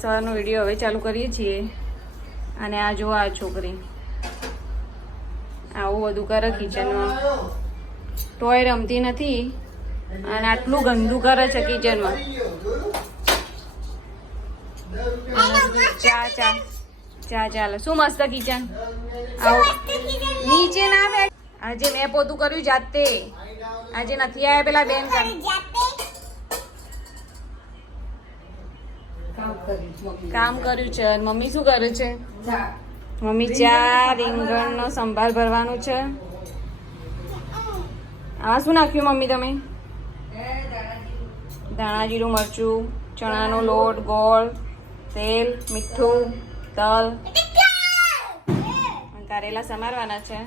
સવારનો વિડીયો હવે ચાલુ કરીએ છીએ અને આ જો આ છોકરી આવું બધું કરે કિચનમાં, તોય રમતી નથી અને આટલું ગંદુ કરે છે કિચનમાં. ચા ચા ચા ચાલે. શું મસ્ત કિચન. આવું નીચે ના આવે. આજે મેં પોતું કર્યું જાતે. આજે નથી આવ્યા પેલા બેન કામ કર્યું છે. મમ્મી શું કરે છે? મમ્મી ચા રીંગણનો સંભાર ભરવાનું છે. આ શું નાખ્યું મમ્મી તમે? ધાણા જીરું મરચું, ચણાનો લોટ, ગોળ, તેલ, મીઠું, તલ, કારેલા સમારવાના છે.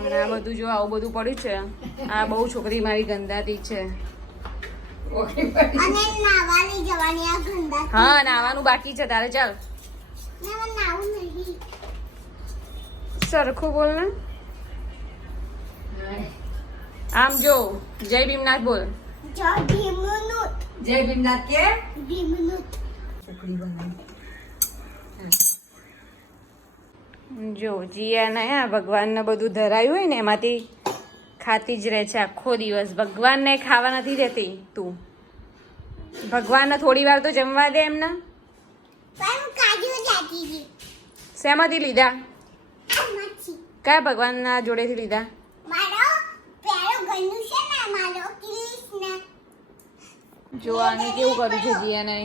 અને આ બધું જો આવું બધું પડ્યું છે. આ બહુ છોકરી મારી ગંદાતી છે. હા નાવાનું બાકી છે તારે. ચાલ સરખું બોલ ને. આમ જો જય ભીમનાથ બોલ. જય ભીમનાથ કે જો જીયા ને ભગવાનને બધું ધરાયું હોય ને એમાંથી ખાતી જ રહે છે આખો દિવસ. ભગવાનને ખાવા નથી દેતી તું. ભગવાનને થોડી વાર તો જમવા દે એમને. શેમાંથી લીધા? કયા ભગવાનના જોડેથી લીધા? જો આને કેવું કર્યું છે જીયાને.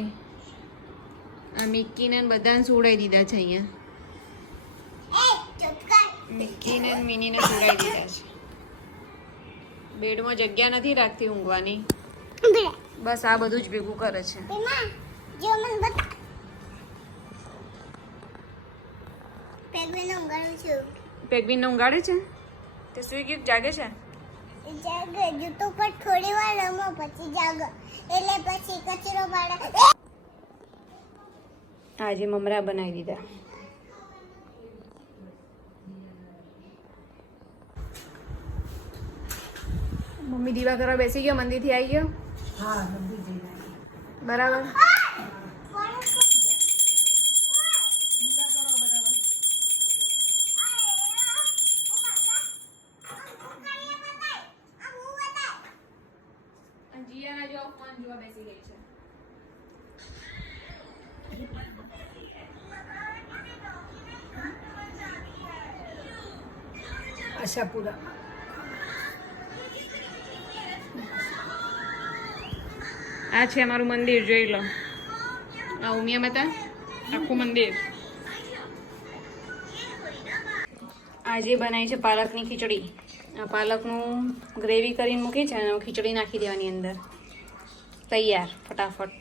આ મિક્કીને બધાને સુવડાવી દીધા છે અહીંયા. મિક્કીને મિનીને સુવડાવી દીધા છે. બેડમાં જગ્યા નથી રાખતી ઊંઘવાની. બસ આ બધું જ ભેગું કરે છે. પેગ્વિન ઊંઘાડે છે. તે સુઈ ગયું જાગે છે? થોડી વાર રમો પછી જાગો એટલે પછી કચરો પાડે. આજે મમરા બનાવી દીધા. મમ્મી દીવા કરવા બેસી ગયો. મંદિરથી આવી ગયો. હા બરાબર. જીયાના જો ફોન જોવા બેસી ગઈ છે. આશાપુરા આ છે અમારું મંદિર. જોઈ લો. આ ઉમિયા માતા આખું મંદિર. આજે બનાવી છે પાલકની ખીચડી. આ પાલકનું ગ્રેવી કરીને મૂકી છે અને ખીચડી નાખી દેવાની અંદર. તૈયાર ફટાફટ.